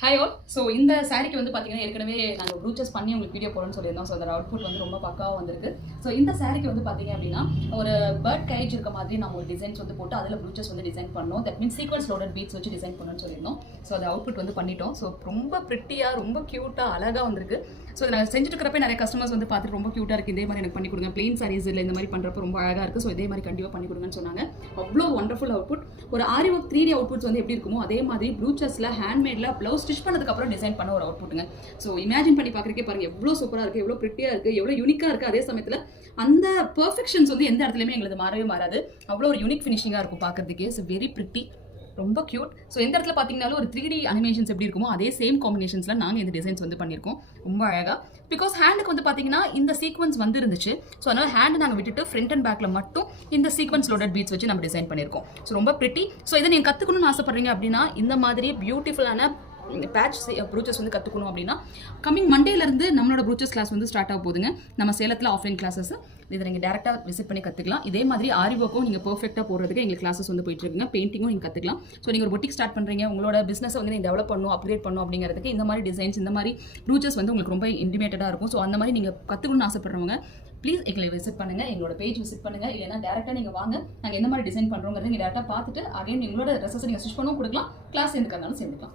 Hi all. So இந்த சாரிக்கு வந்து பார்த்தீங்கன்னா ஏற்கனவே நாங்கள் ப்ரூச்சஸ் பண்ணி உங்களுக்கு வீடியோ போடணும்னு சொல்லியிருந்தோம். ஸோ அதோட அவுட்புட் வந்து ரொம்ப பக்காவாக வந்திருக்கு. ஸோ இந்த சாரிக்கு வந்து பார்த்தீங்க அப்படின்னா ஒரு பேர்ட் கேஜ் இருக்க மாதிரி நம்ம ஒரு டிசைன்ஸ் வந்து போட்டு அதில் ப்ரூச்சஸ் வந்து டிசைன் பண்ணோம். That means sequence loaded beads வச்சு டிசைன் பண்ணணும்னு சொல்லியிருந்தோம். ஸோ அதை அவுட்புட் வந்து பண்ணிட்டோம். ஸோ ரொம்ப ப்ரிட்டியாக ரொம்ப க்யூட்டாக அழகாக வந்திருக்கு. ஸோ நான் செஞ்சுட்டு இருக்கிறப்ப நிறைய கஸ்டமர்ஸ் வந்து பார்த்துட்டு ரொம்ப க்யூட்டாக இருக்குது, இதே மாதிரி எனக்கு பண்ணி கொடுங்க, பிளெயின் சாரீஸ் இல்லை இந்த மாதிரி பண்ணுறப்ப ரொம்ப அழகாக இருக்குது, ஸோ இதே மாதிரி கண்டிப்பாக பண்ணி கொடுங்கன்னு சொன்னாங்க. அவ்வளோ ஒண்டர்ஃபுல் அவுட்புட். ஒரு ஆரி ஒர்க் 3D அவுட்புட்ஸ் வந்து எப்படி இருக்குமோ அதே மாதிரி ப்ரூச்சஸில் ஹேண்ட்மேடில் ப்ளவுஸ் ஸ்டிச் பண்ணதுக்கப்புறம் டிசைன் பண்ண ஒரு அவுட்புட்டுங்க. ஸோ இமேஜின் பண்ணி பார்க்குறக்கே பாருங்கள் எவ்வளோ சூப்பராக இருக்குது, எவ்வளோ ப்ரிட்டியாக இருக்குது, எவ்வளோ யூனிக்காக இருக்குது. அதே சமயத்தில் அந்த பெர்ஃபெக்ஷன்ஸ் வந்து எந்த இடத்துலையுமே எங்களுக்கு மாறவே மாறாது. அவ்வளோ ஒரு யூனிக் ஃபினிஷிங்காக இருக்கும் பார்க்குறதுக்கே. ஸோ வெரி ப்ரிட்டி, ரொம்ப க்யூட். ஸோ எந்த இடத்துல பார்த்தீங்கன்னாலும் ஒரு 3D அனிமேஷன்ஸ் எப்படி இருக்குமோ அதே சேம் காம்பினேஷன்ஸில் நாங்கள் இந்த டிசைன்ஸ் வந்து பண்ணியிருக்கோம். ரொம்ப அழகாக. பிகாஸ் ஹேண்டுக்கு வந்து பார்த்தீங்கன்னா இந்த சீக்வன்ஸ் வந்து இருந்துச்சு. ஸோ அதனால் ஹேண்டு நாங்கள் விட்டுட்டு ஃப்ரண்ட் அண்ட் பேக்கில் மட்டும் இந்த சீக்வன்ஸ் லோடட் பீட்ஸ் வச்சு நம்ம டிசைன் பண்ணியிருக்கோம். ஸோ ரொம்ப ப்ரிட்டி. ஸோ இதை நீங்கள் கற்றுக்கணும்னு ஆசைப்படுறீங்க அப்படின்னா இந்த மாதிரி பியூட்டிஃபுல்லான பேட்ச் ப்ரூச்சஸ் வந்து கற்றுக்கணும் அப்படின்னா கம்மிங் மண்டேலேருந்து நம்மளோட ப்ரூச்சஸ் கிளாஸ் வந்து ஸ்டார்ட் ஆக போகுதுங்க. நம்ம சேலத்தில் ஆஃப்லைன் கிளாஸஸ் இதை நீங்கள் டேரெக்டாக விசிட் பண்ணி கற்றுக்கலாம். இதே மாதிரி ஆரி ஒர்க்கும் நீங்கள் பர்ஃபெக்டாக போடுறதுக்கு எங்களுக்கு கிளாஸஸ் வந்து போயிட்டு இருக்குங்க. பெயிண்டிங்கும் நீங்கள் கற்றுக்கலாம். ஸோ நீங்கள் ஒரு பொட்டிக் ஸ்டார்ட் பண்ணுறீங்க, உங்களோட பிஸ்னஸை வந்து நீங்கள் டெவலப் பண்ணணும், அப்கிரேட் பண்ணணும் அப்படிங்கிறதுக்கு இந்த மாதிரி டிசைன்ஸ், இந்த மாதிரி ப்ரூச்சஸ் வந்து உங்களுக்கு ரொம்ப இன்டிமேட்டடாக இருக்கும். ஸோ அந்த மாதிரி நீங்கள் கற்றுக்கணும்னு ஆசைப்படுறவங்க ப்ளீஸ் எங்களை விசிட் பண்ணுங்கள், எங்களோட பேஜ் விசிட் பண்ணுங்கள். இல்லைனா டேரெக்டாக நீங்கள் வாங்க, நாங்கள் எந்த மாதிரி டிசைன் பண்ணுறோங்கிறது நீங்கள் டேரெக்டாக பார்த்துட்டு அகைன் எங்களோட ட்ரெஸ்ஸஸ் நீங்கள் ஸ்டிச் பண்ணவும் கொடுக்கலாம், கிளாஸ் சேர்ந்துக்கிறதாலும் சேர்ந்துக்கலாம்.